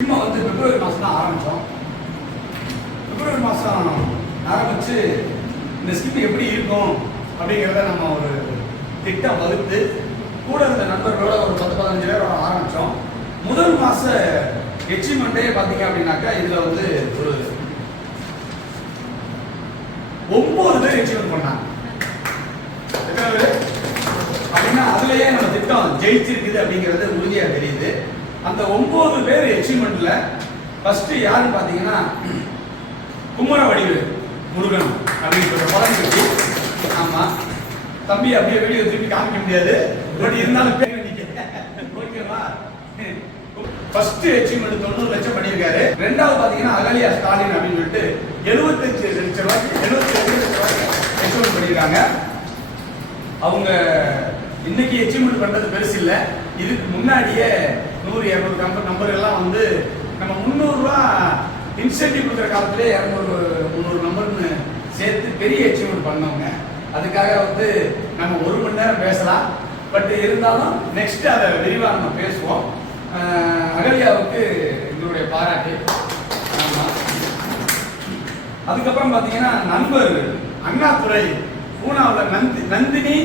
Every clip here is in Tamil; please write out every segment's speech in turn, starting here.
சினிமா வந்து பிப்ரவரி மாதம் தான் ஆரம்பித்தோம் பிப்ரவரி மாதம் ஆரம்பித்து இந்த ஸ்கிம் எப்படி இருக்கும் அப்படிங்கிறத நம்ம ஒரு திட்டம் வகுத்து கூட இருந்த நண்பர்களோட ஒரு பத்து பதினஞ்சு பேர் ஆரம்பித்தோம் முதல் மாத அச்சீவ்மெண்ட்டே பார்த்தீங்க அப்படின்னாக்கா இதில் வந்து ஒரு ஒன்பது பேர் எச்சீவ்மெண்ட் பண்ணாங்க. அப்படின்னா அதுலயே நம்ம திட்டம் ஜெயிச்சிருக்குது அப்படிங்கிறது உறுதியாக தெரியுது. அந்த ஒன்பது பேர் அச்சீவ்மெண்ட்ல ஃபர்ஸ்ட் யாருன்னு பாத்தீங்கன்னா குமர வடிவு முருகன் அப்படின்னு சொல்ற படம் இருக்கு. ஆமா. தம்பி அப்படியே வீடியோ திருப்பி காமிக்க முடியாது. பட் இருந்தாலும் பேர் ஓகேவா ஃபர்ஸ்ட் அச்சீவ்மெண்ட் தொண்ணூறு லட்சம் பண்ணியிருக்காரு. ரெண்டாவது பாத்தீங்கன்னா அகலியா ஸ்டாலின் அப்படின்னு சொல்லிட்டு எழுபத்தஞ்சு லட்சம் ரூபாய்க்கு எழுபத்தஞ்சு லட்சம் ரூபாய்க்கு அச்சீவ்மெண்ட் பண்ணியிருக்காங்க. அவங்க இன்னைக்கு அச்சீவ்மெண்ட் பண்றது பெருசு இல்ல. இதுக்கு முன்னாடியே நூறு இரநூறு நம்பர் நம்பர் எல்லாம் வந்து நம்ம முந்நூறுரூவா இன்சென்டிவ் கொடுக்குற காலத்திலே இரநூறு முந்நூறு நம்பர்னு சேர்த்து பெரிய அச்சீவ்மெண்ட் பண்ணவங்க. அதுக்காக வந்து நம்ம ஒரு மணி நேரம் பேசலாம். பட் இருந்தாலும் நெக்ஸ்ட் அதை விரிவாக நம்ம பேசுவோம். அகல்யாவுக்கு எங்களுடைய பாராட்டு. அதுக்கப்புறம் பார்த்தீங்கன்னா நண்பர் அண்ணாதுரை பூனாவில் நந்தி நந்தினி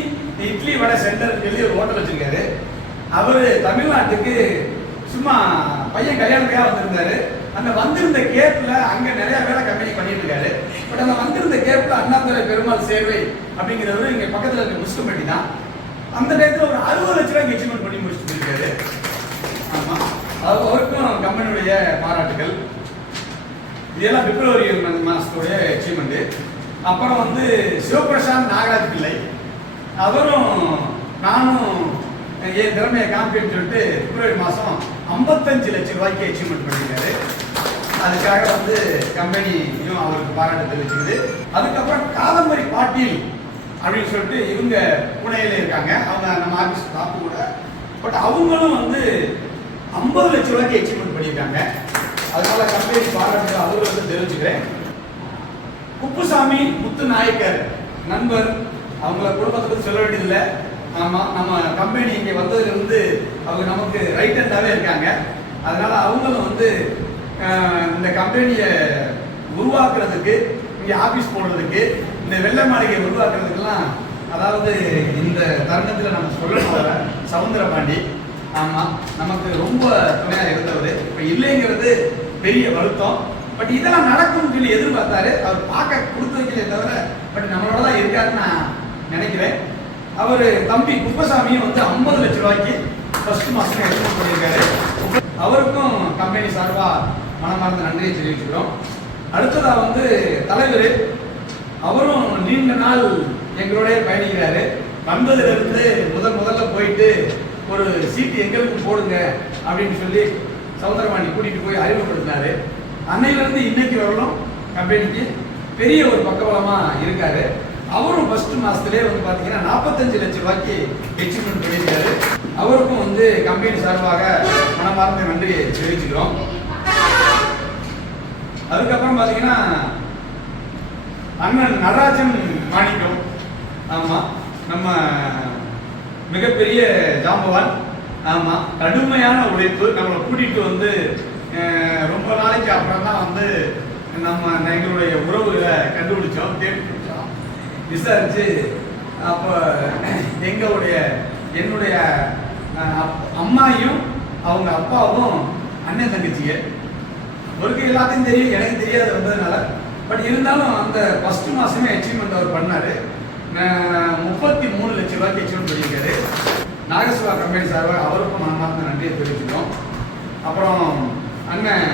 இட்லி வடை சென்டர் சொல்லி ஒரு ஹோட்டல் வச்சிருக்காரு. அவர் தமிழ்நாட்டுக்கு சும்மா பையன் கல்யாணத்துக்காக வந்திருந்தாரு. அந்த வந்திருந்த கேப்ல அங்க நிறைய வேலை கம்பெனி பண்ணிட்டு இருக்காரு. பட் அந்த வந்திருந்த கேப்ல அண்ணாதுரை பெருமாள் சேவை அப்படிங்கிறவரு இங்க பக்கத்துல இருக்க முஸ்லிம்பட்டி தான். அந்த நேரத்துல ஒரு அறுபது லட்ச ரூபாய் அச்சீவ்மெண்ட் பண்ணி முடிச்சுட்டு இருக்காரு ஆமா. அவருக்கும் கம்பெனியுடைய பாராட்டுகள். இதெல்லாம் பிப்ரவரி மாசத்துடைய அச்சீவ்மெண்ட் அப்புறம் வந்து சிவபிரசாந்த் நாகராஜ் பிள்ளை. அவரும் நானும் என் திறமையை காமிப்பேன்னு சொல்லிட்டு பிப்ரவரி மாதம் ஐம்பத்தஞ்சு லட்சம் ரூபாய்க்கு அச்சீவ்மெண்ட் பண்ணியிருக்காரு. அதுக்காக வந்து கம்பெனியும் அவருக்கு பாராட்டு தெரிவிச்சுக்குது. அதுக்கப்புறம் காதம்பரி பாட்டீல் அப்படின்னு சொல்லிட்டு இவங்க புனேல இருக்காங்க. அவங்க நம்ம ஆஃபீஸ் ஸ்டாஃப் கூட. பட் அவங்களும் வந்து ஐம்பது லட்சம் ரூபாய்க்கு அச்சீவ்மெண்ட் பண்ணியிருக்காங்க. அதனால கம்பெனி பாராட்டு அலுவலகத்தை தெரிவிச்சுக்கிறேன். குப்புசாமி முத்து நாயக்கர் நண்பர் அவங்கள குடும்பத்தை சொல்ல வேண்டியதில்லை. ஆமா நம்ம கம்பெனி இங்கே வந்ததுலேருந்து அவங்க நமக்கு ரைட் ஹேண்டாவே இருக்காங்க. அதனால அவங்களும் வந்து இந்த கம்பெனியை உருவாக்குறதுக்கு இங்கே ஆஃபீஸ் போடுறதுக்கு இந்த வெள்ளை மாளிகை உருவாக்குறதுக்கெல்லாம் அதாவது இந்த தருணத்தில் நம்ம சொல்லணும் சவுந்தர சவுந்தரபாண்டி ஆமாம் நமக்கு ரொம்ப துணையாக இருந்தவர். இப்போ இல்லைங்கிறது பெரிய வருத்தம். பட் இதெல்லாம் நடக்கும்னு சொல்லி எதிர்பார்த்தாரு. அவர் பார்க்க கொடுத்து வைக்கலே தவிர பட் நம்மளோட தான் இருக்காருன்னு நான் நினைக்கிறேன். அவர் தம்பி குப்பசாமியும் வந்து ஐம்பது லட்ச ரூபாய்க்கு ஃபர்ஸ்ட் மாசம் எக்ஸ்போர்ட் பண்ணியிருக்காரு அவருக்கும் கம்பெனி சார்பாக மனமார்ந்த நன்றியை தெரிவிச்சுக்கிறோம். அடுத்ததாக வந்து தலைவர். அவரும் நீண்ட நாள் எங்களோடய பயணிக்கிறாரு. வந்ததுலேருந்து முதல் முதல்ல போயிட்டு ஒரு சீட்டு எங்களுக்கு போடுங்க அப்படின்னு சொல்லி சௌந்தரவாணி கூட்டிகிட்டு போய் அறிமுகப்படுத்தினாரு. அன்னையிலேருந்து இன்னைக்கு வரலும் கம்பெனிக்கு பெரிய ஒரு பக்கபலமாக இருக்காரு. அவரும் ஃபர்ஸ்ட் மாசத்துலேயே வந்து பார்த்தீங்கன்னா நாற்பத்தஞ்சு லட்சம் ரூபாய்க்கு அச்சீவ்மெண்ட் பண்ணியிருக்காரு. அவருக்கும் வந்து கம்பெனி சார்பாக மனமார்ந்த நன்றியை தெரிவிச்சுக்கிறோம். அதுக்கப்புறம் பார்த்தீங்கன்னா அண்ணன் நடராஜன் மாணிக்கம். ஆமாம் நம்ம மிகப்பெரிய ஜாம்பவான். ஆமாம் கடுமையான உழைப்பு. நம்மளை கூட்டிகிட்டு வந்து ரொம்ப நாளைக்கு அப்புறம் தான் வந்து நம்ம எங்களுடைய உறவுகளை கண்டுபிடிச்சோம். தேடி விசாரித்து விசாரிச்சு அப்போ எங்களுடைய என்னுடைய அம்மாயும் அவங்க அப்பாவும் அண்ணன் தங்கச்சிங்க அவருக்கு எல்லாத்தையும் தெரியும் எனக்கு தெரியாது வந்ததுனால பட் இருந்தாலும் அந்த ஃபர்ஸ்ட் மாதமே அச்சீவ்மெண்ட் அவர் பண்ணார். முப்பத்தி மூணு லட்சம் ரூபாய்க்கு அச்சீவ்மெண்ட் பண்ணியிருக்காரு. நாகசுவா கம்பெனி சார்பாக அவருக்கும் மனமார்ந்த நன்றியை தெரிவிச்சுக்கிறோம். அப்புறம் அண்ணன்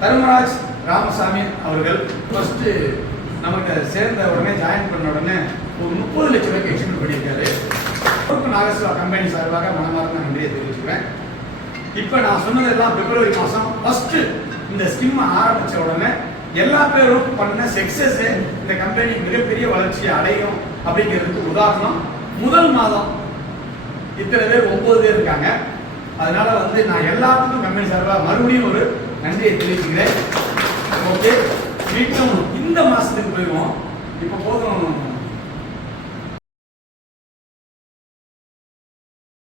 தர்மராஜ் ராமசாமி அவர்கள் ஃபஸ்ட்டு நமக்கு சேர்ந்த உடனே ஜாயின் பண்ண உடனே ஒரு முப்பது லட்சம் ரூபாய்க்கு எக்ஸ்பெண்ட் பண்ணியிருக்காரு. அவருக்கும் கம்பெனி சார்பாக மனமார்ந்த நன்றியை தெரிவிச்சுக்கிறேன். இப்போ நான் சொன்னதெல்லாம் பிப்ரவரி மாதம் ஃபஸ்ட்டு இந்த ஸ்கீம் ஆரம்பித்த உடனே எல்லா பேரும் பண்ண சக்சஸ் இந்த கம்பெனி மிகப்பெரிய வளர்ச்சியை அடையும் அப்படிங்கிறதுக்கு உதாரணம். முதல் மாதம் இத்தனை பேர் ஒன்பது பேர் இருக்காங்க. அதனால வந்து நான் எல்லாத்துக்கும் கம்பெனி சார்பாக மறுபடியும் ஒரு நன்றியை தெரிவிச்சுக்கிறேன். ஓகே மீண்டும் இந்த மாசத்துக்கு போயிடுவோம். இப்போ போதும்.